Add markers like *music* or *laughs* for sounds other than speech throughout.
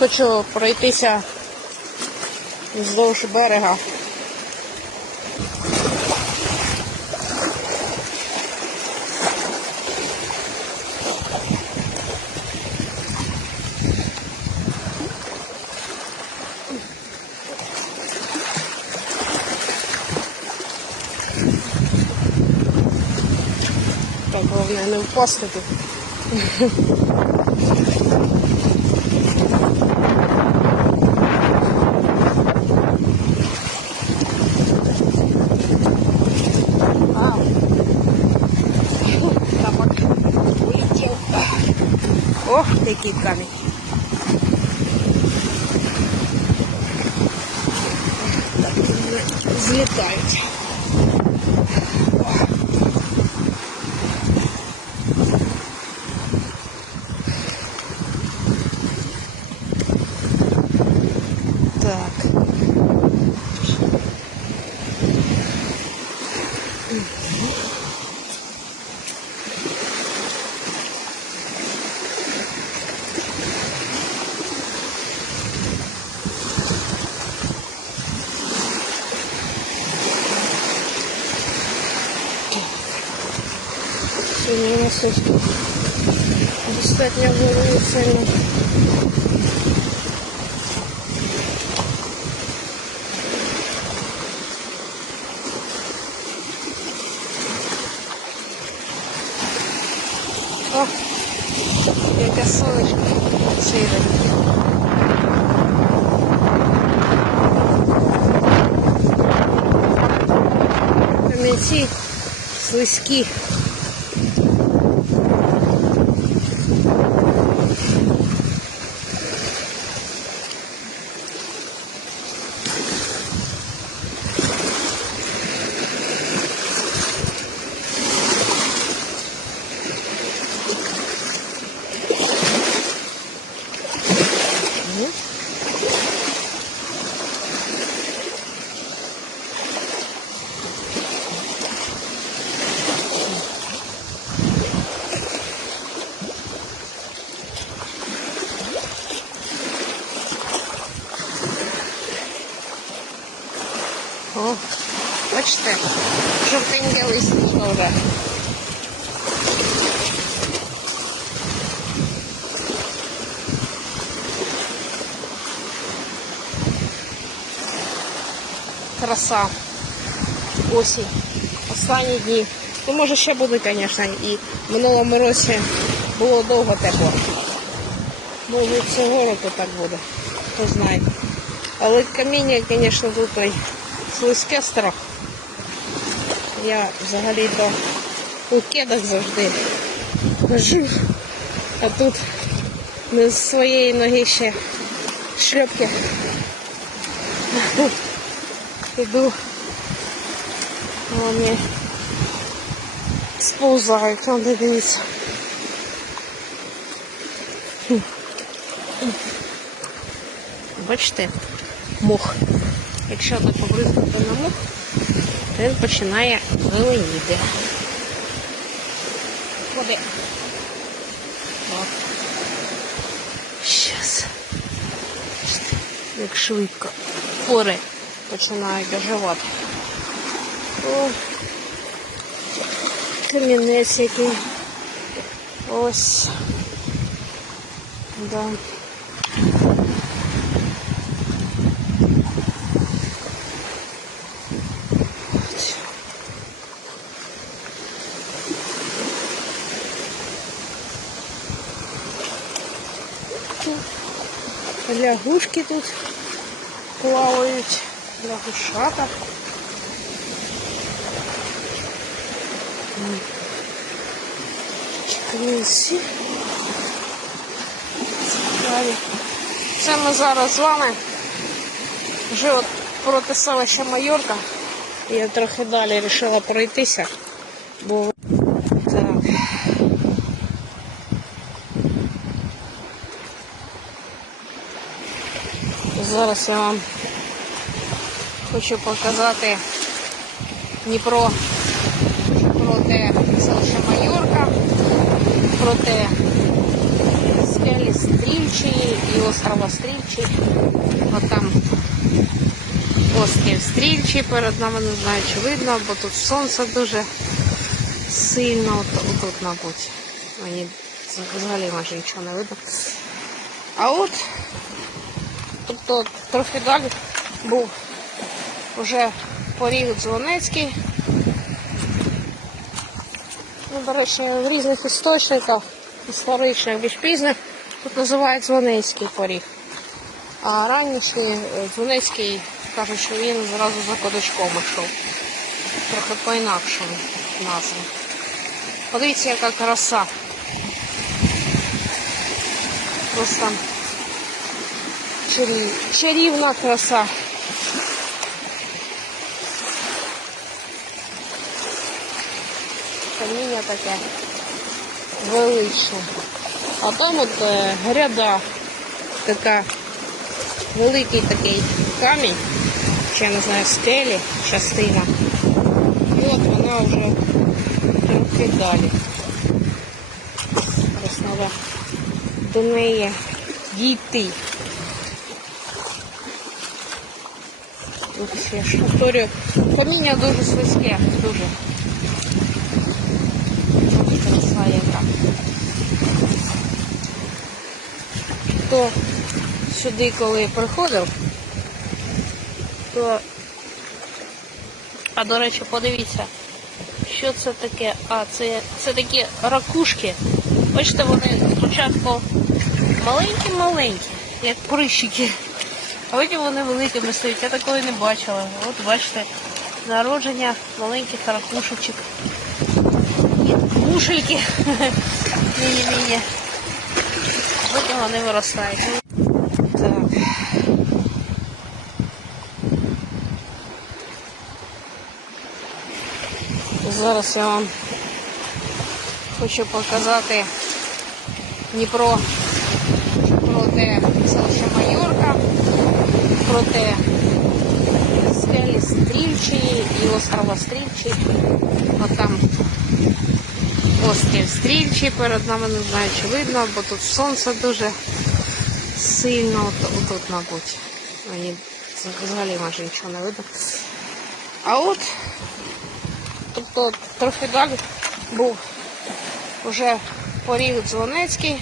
Хочу пройтися вздовж берега. Так, головне не впасти тут. Ох, який Сьогодні у нас ось достатньо горою сильно. О, яке сонечко сіре. Камінці слизькі. Бачите, жовтеньке листечко вже. Краса. Осінь. Останні дні. Ну, може, ще буде, звісно, і в минулому році було довго тепло. Може, цього року так буде. Хто знає. Але каміння, звісно, тут слизьке страх. Я взагалі-то у кедах завжди хожу, а тут не з своєї ноги ще шльопки. Іду. Вони сповзають, он дивіться. Бачите, мох. Якщо так побризкати на мох, він починає зеленіти. Ходи. От. Щас. Як швидко пори починають оживати. О, камінець який. Ось. Да. Лягушки тут плавають, лягушата. М. Камінці. Цікаві. Це ми зараз з вами вже от проти селища Майорка. Я трохи далі вирішила пройтися, бо Зараз я вам хочу показати Дніпро проти селища Майорка, проти скелі Стрільчі і острова Стрільчі. От там острів Стрільчі перед нами не знаю, чи видно, бо тут сонце дуже сильно. От, отут, мабуть. Мені взагалі майже нічого не видно. А от, тобто трохи далі був вже поріг Дзвонецький. Ну, до речі, в різних істочниках, історичних, більш пізних, тут називають Дзвонецький поріг. А раніше Дзвонецький кажуть, що він зразу за кодочком йшов. Трохи по-інакшому назва. Подивіться, яка краса. Просто. Чарівна краса. Каміння таке величне. А там от е, гряда така великий такий камінь, чи я не знаю, скелі, частина. І от вона вже трохи далі. Зараз треба до неї дійти. Тут ще ж повторюю, каміння дуже слизьке, дуже. Краса яка. Хто сюди коли приходив, то а до речі, подивіться, що це таке? А, це, це такі ракушки. Бачите, вони спочатку маленькі-маленькі, як прищики. Потім вони великими стають. Я такої не бачила. От бачите, народження маленьких ракушечок. Мушельки. Міні-міні. Потім вони виростають. Так. Зараз я вам хочу показати Дніпро проти проти скелі Стрільчі і острова Стрільчі. Там острів Стрільчі перед нами не знаю, чи видно, бо тут сонце дуже сильно. От, отут, мабуть. Мені взагалі майже нічого не видно. А от Тобто трохи далі був вже поріг Дзвонецький.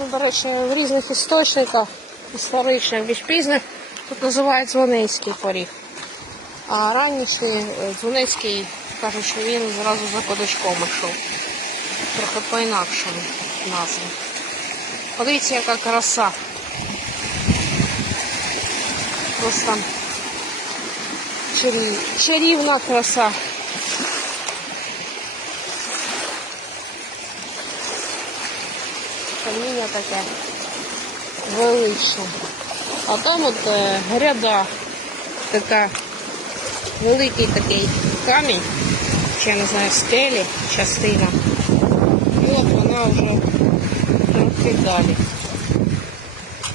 Ну, до речі, в різних істочниках, історичних, більш пізних, тут називають Дзвонецький поріг. А раніше е, Дзвонецький кажуть, що він зразу за кодочком йшов. Трохи по-інакшому назва. Подивіться, яка краса. Просто чарівна краса. Каміння таке величне. А там от е, гряда така великий такий камінь, чи я не знаю, скелі, частина. І от вона вже трохи далі.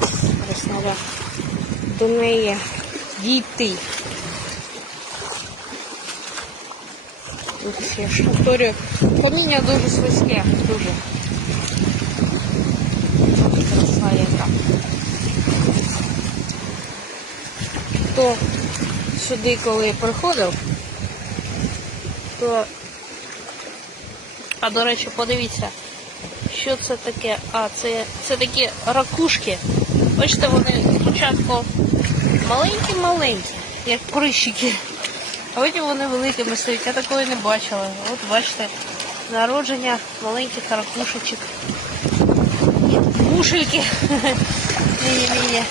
Зараз треба до неї дійти. Тут ще повторюю, каміння дуже слизьке, дуже. Хто сюди коли приходив, то а до речі, подивіться, що це таке? А, це, це такі ракушки. Бачите, вони спочатку маленькі-маленькі, як прищики. А потім вони великими стають. Я такої не бачила. От бачите, народження маленьких ракушечок. Мушельки. *laughs* Міні-міні.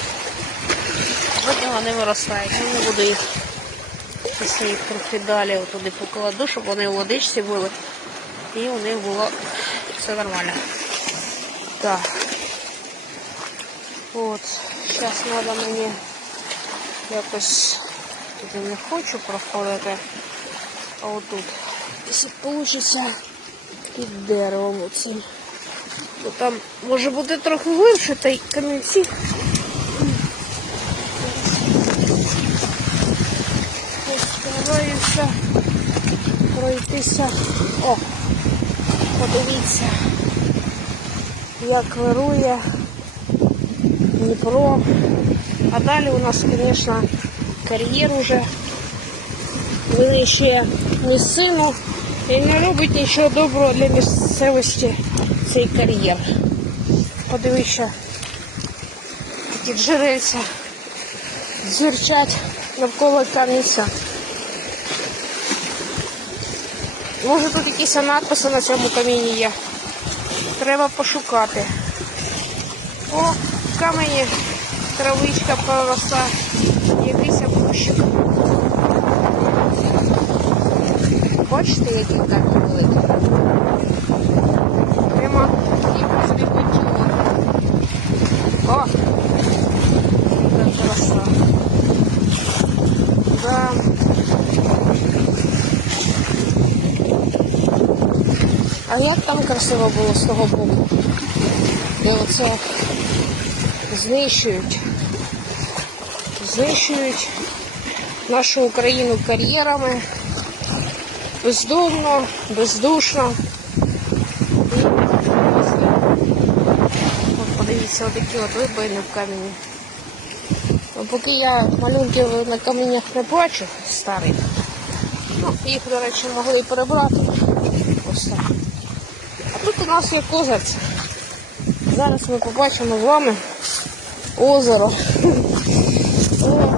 Потім вони виростають. Ну, не буду їх Зараз я їх трохи далі туди покладу, щоб вони у водичці були. І у них було все нормально. Так. От. Зараз треба мені якось туди не хочу проходити. А отут. Якщо вийде під деревом оцім. Бо там може бути трохи глибше, та й камінці. Постараюся пройтися. О, подивіться. як вирує Дніпро. А далі у нас, звісно, кар'єр уже винищує місцину і не робить нічого доброго для місцевості цей кар'єр. Подивіться, такі джерельця зірчать навколо камінця. Може тут якісь надписи на цьому камінні є. Треба пошукати. О, камені травичка проросла, якийсь кущик. Бачите, які камні великі? Прямо як собі хотіло. О! Яка краса. Да. А як там красиво було з того боку? Де оце знищують. Знищують нашу Україну кар'єрами. Бездумно, бездушно. І От подивіться, отакі от вибоїни в камені. Ну, Поки я малюнків на каміннях не бачу старих. Ну, їх, до речі, могли перебрати. Ось так. Тут у нас є козець. Зараз ми побачимо з вами озеро. О,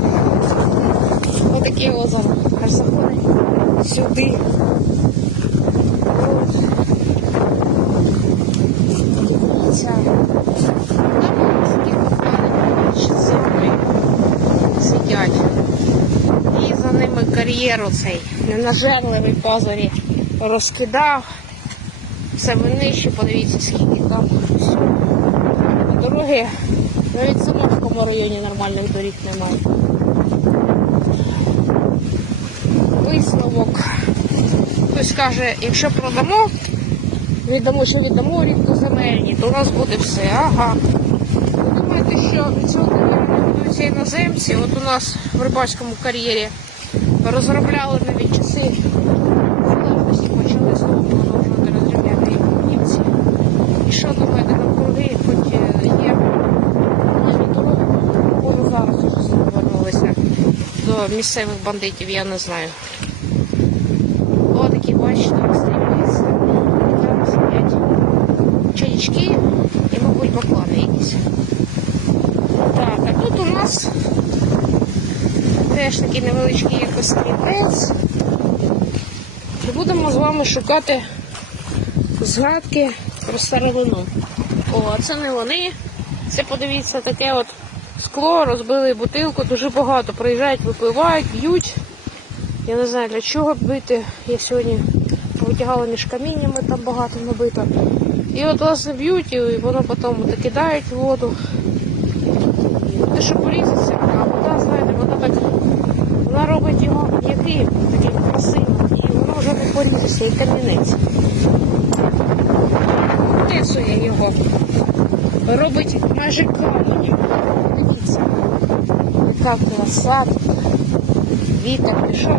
Отаке озеро. Аж заходить сюди. Дивіться. Сидять. І за ними кар'єр оцей ненажерливий пазурі розкидав. Все винищу, подивіться, скільки там всього. Дороги навіть в Самарському районі нормальних доріг немає. Висновок. Хтось каже, якщо продамо, віддамо, що віддамо рідкоземельні, то у нас буде все. Ага. Ви думаєте, що від цього будуться іноземці? От у нас в рибацькому кар'єрі розробляли навіть часи навкруги, хоч є нормальні дороги, може зараз вже знову до місцевих бандитів, я не знаю. О, такі, бачите, стримуються. Там сидять чаячки і, мабуть, баклани якісь. Так, а тут у нас теж такий невеличкий якось стрілець. І будемо з вами шукати згадки про старовину. О, це не вони. Це подивіться, таке от скло, розбили бутилку, дуже багато. Приїжджають, випивають, б'ють. Я не знаю для чого бити. Я сьогодні витягала між каміннями, там багато набито. І от власне б'ють, і воно потім от кидають воду. Те, що порізаться, а вода, знаєте, вона так вона робить його м'яким, таким красивим, і воно вже не порізаться, і камінець. Тесує його. Робить майже камінь. Дивіться, яка краса. Вітер пішов.